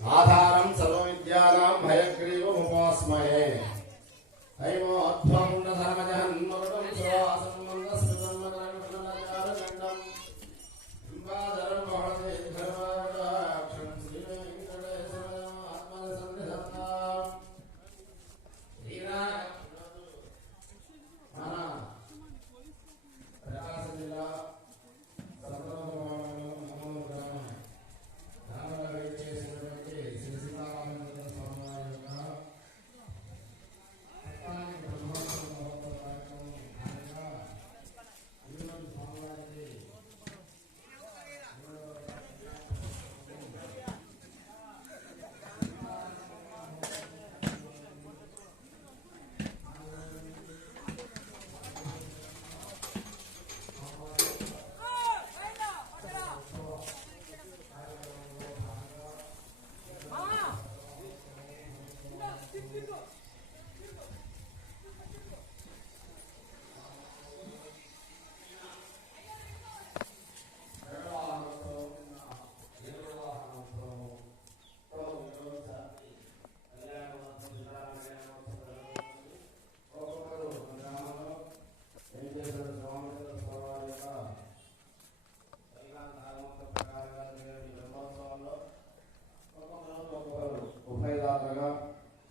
ఆధారం సర్వవిద్యానాం హయగ్రీవముపాస్మహే హైమోధ్వం ధర్మజహన్మరుడం సువాసన్మంగస్మృతం మకరంగం ఇంబాదరం మహదే ధర్మరాక్షం శ్రీ వెంకటేశ్వర ఆత్మసన్నిధత్తాం శ్రీనారాయణ మన ప్రకాశం జిల్లా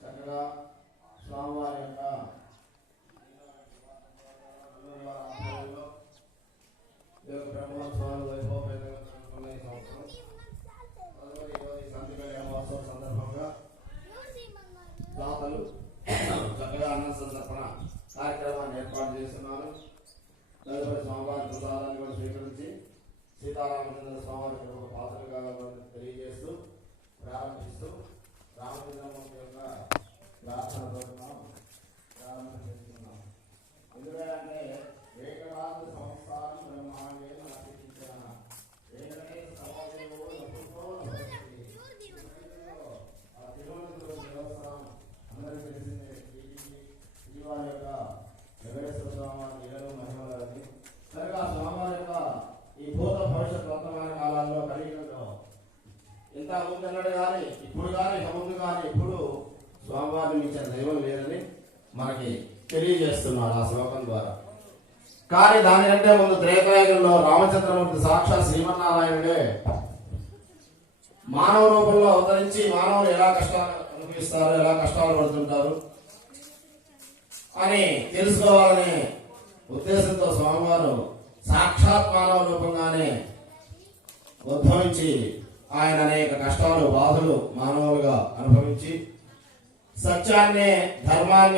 చక్కగా స్వామివారి యొక్క బ్రహ్మోత్సవాలు వైభవపేతంగా జరుపుకున్న ఈ సంవత్సరం సంతి కళ్యాణోత్సవం సందర్భంగా దాతలు చక్కగా అన్న సంతర్పణ కార్యక్రమాన్ని ఏర్పాటు చేస్తున్నారు. తదుపరి స్వామివారి ప్రసాదాన్ని కూడా స్వీకరించి సీతారామచంద్ర స్వామివారికి ఒక పాత్రగా తెలియజేస్తూ ప్రారంభిస్తూ రామచంద్రమూర్తి యొక్క ప్రార్థనతో ప్రారంభం చేస్తున్నాం. ఎందుకంటే ఏకరాజు సంస్థానం బ్రహ్మాండే నటించిన ఏకైక సమాజంలో తిరువనంతపురం దేవస్థానం అందరికీ తెలిసిందే. శ్రీవారి యొక్క వెంకటేశ్వర స్వామి ఇళ్లలో మహిమలని సరిగా స్వామివారి యొక్క ఈ భూత భవిష్యత్ వర్తమాన కాలాల్లో కలిగినలో ఇంత ముందన్నడు కానీ ఇప్పుడు కానీ ముందు కానీ ఇప్పుడు స్వామివారిని మించిన దైవం లేదని మనకి తెలియజేస్తున్నాడు ఆ శ్లోకం ద్వారా. కానీ దానికంటే ముందు త్రేతాయుగంలో రామచంద్రమూర్తి సాక్షాత్ శ్రీమన్నారాయణుడే మానవ రూపంలో అవతరించి మానవులు ఎలా కష్టాలు అనుభవిస్తారు, ఎలా కష్టాలు పడుతుంటారు అని తెలుసుకోవాలనే ఉద్దేశంతో స్వామివారు సాక్షాత్ మానవ రూపంగానే ఉద్భవించి ఆయన అనేక కష్టాలు బాధలు మానవులుగా అనుభవించి సత్యాన్నే ధర్మాన్ని